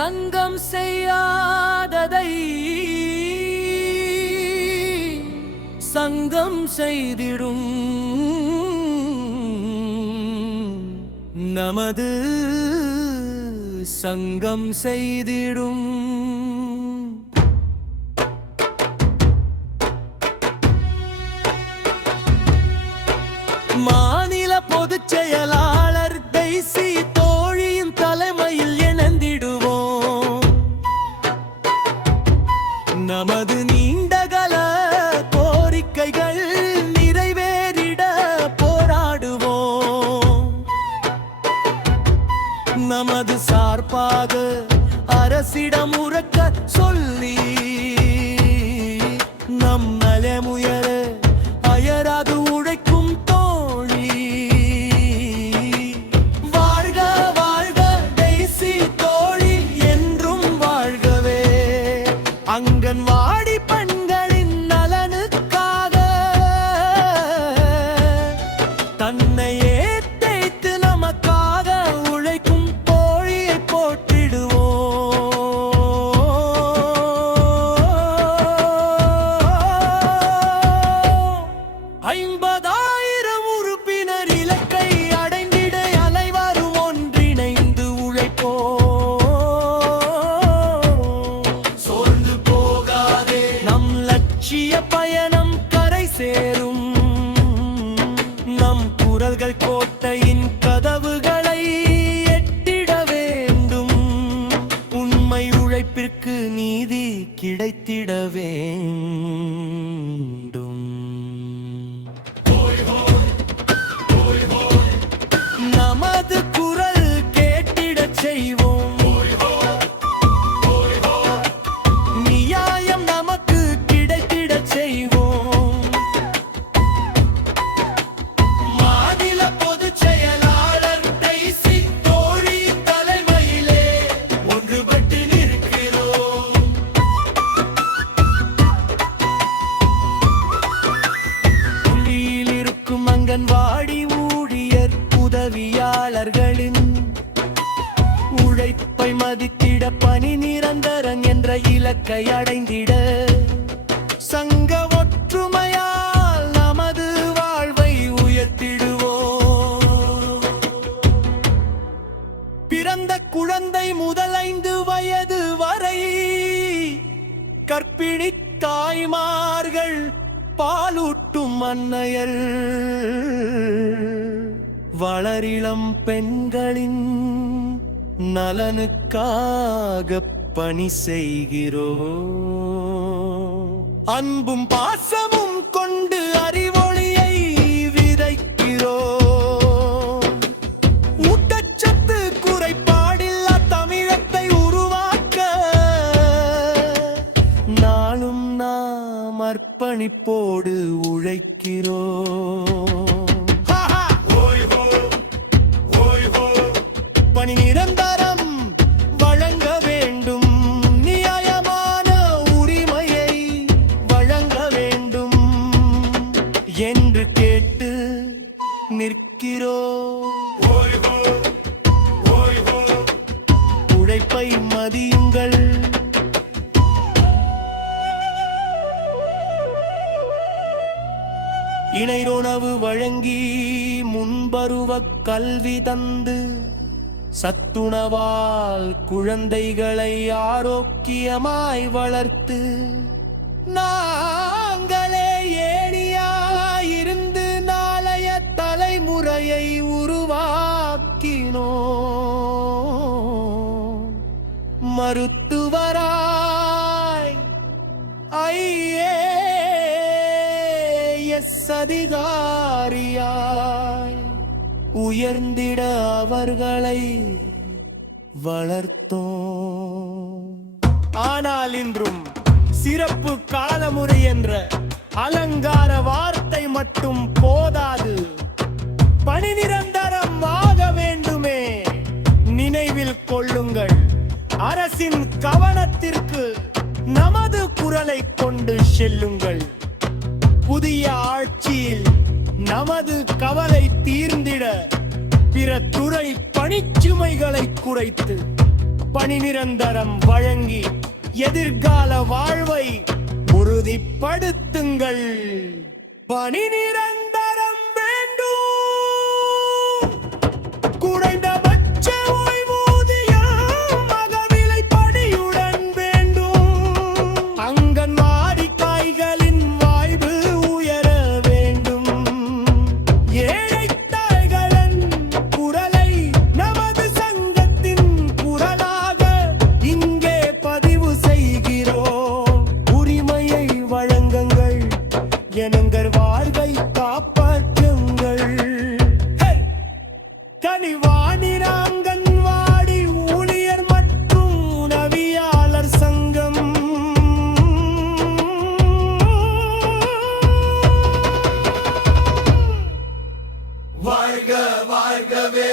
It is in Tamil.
தங்கம் செய்யாததை சங்கம் செய்திடும் நமது சங்கம் செய்திடும். மாநில பொதுச் செயலாளர் டெய்சி தோழியின் தலைமையில் இணைந்திடுவோம். நமது நீண்டகால கோரிக்கைகள் நிறைவேறிட போராடுவோம். நமது சார்பாக அரசிடம் உரக்க சொல்லி நம் நலமுயர அயராது உழைக்கும் தோழி. வாழ்க வாழ்க டெய்சி தோழி என்றும் வாழ்கவே. அங்கன்வாடி பெண்களின் நலனுக்காக தன்னையே தேய்த்து நமக்காக உழைக்கும் தோழியை போற்றிடுவோம். 50,000 உறுப்பினர் இலக்கை அடைந்திட அனைவரும் ஒன்றிணைந்து உழைப்போம். சோர்ந்து போகாதே, நம் லட்சிய பயணம் கரை சேரும். நம் குரல்கள் கோட்டையின் கதவுகளை எட்டிட வேண்டும். உண்மை உழைப்பிற்கு நீதி கிடைத்திட வேண்டும். நமது குரல் கேட்டிடச் செய்வோம். நியாயம் நமக்கு கிடைத்திடச் செய்வோம். மாநில பொதுச் செயலாளர் டெய்சி தோழி தலைமையிலே ஒன்றுபட்டு நிற்கிறோம். புள்ளியில் இருக்கும் அங்கன்வாடி ஊழியர் உதவியாளர்களின் உழைப்பை மதித்திட பணி நிரந்தரம் என்ற இலக்கை அடைந்திட சங்க ஒற்றுமையால் நமது வாழ்வை உயர்த்திடுவோம். பிறந்த குழந்தை முதல் 5 வயது வரை கர்ப்பிணி தாய்மார்கள் பாலூட்டும் அன்னையர் வளரிளம் பெண்களின் நலனுக்காக பணி செய்கிறோம். அன்பும் பாசமும் கொண்டு அறிவொளியை விதைக்கிறோம். ஊட்டச்சத்து குறைபாடில்லா தமிழத்தை உருவாக்க நாளும் நாம் அர்ப்பணிப்போடு உழைக்கிறோம். பணி நிரந்தரம் வழங்க வேண்டும். நியாயமான உரிமையை வழங்க வேண்டும் என்று கேட்டு நிற்கிறோம். உழைப்பை மதியுங்கள். இணையுணவு வழங்கி முன்பருவ கல்வி தந்து சத்துணவால் குழந்தைகளை ஆரோக்கியமாய் வளர்த்து நாங்களே ஏணியாயிருந்து நாளைய தலைமுறையை உருவாக்கினோம். மருத்துவராய் IAS அதிகாரியாய் உயர்ந்திட அவர்களை வளர்த்தோம். ஆனால் இன்றும் சிறப்பு காலமுறை என்ற அலங்கார வார்த்தை மட்டும் போதாது. பணி நிரந்தரம் ஆக வேண்டுமே. நினைவில் கொள்ளுங்கள், அரசின் கவனத்திற்கு நமது குரலை கொண்டு செல்லுங்கள். புதிய ஆட்சியில் நமது கவலை தீர்ந்திட பிற துறை பணிச்சுமைகளை குறைத்து பணி நிரந்தரம் வழங்கி எதிர்கால வாழ்வை உறுதிப்படுத்துங்கள். பணி நிரந்தரம் வேண்டும். குறைந்தபட்ச ஓய்வூதியம் அகவிலைப்படியுடன் வேண்டும். அங்கன்வாடி காய்களின் வாய்ப்பு உயர வேண்டும். ஏழை தாய்களின் குரலை நமது சங்கத்தின் குரலாக இங்கே பதிவு செய்கிறோம். உரிமையை வழங்குங்கள், எனங்கள் வாழ்வை காப்பாற்றுங்கள். கனிவானின் அங்கன்வாடி ஊழியர் மற்றும் உணவியாளர் சங்கம். வாழ்க வாழ்கவே.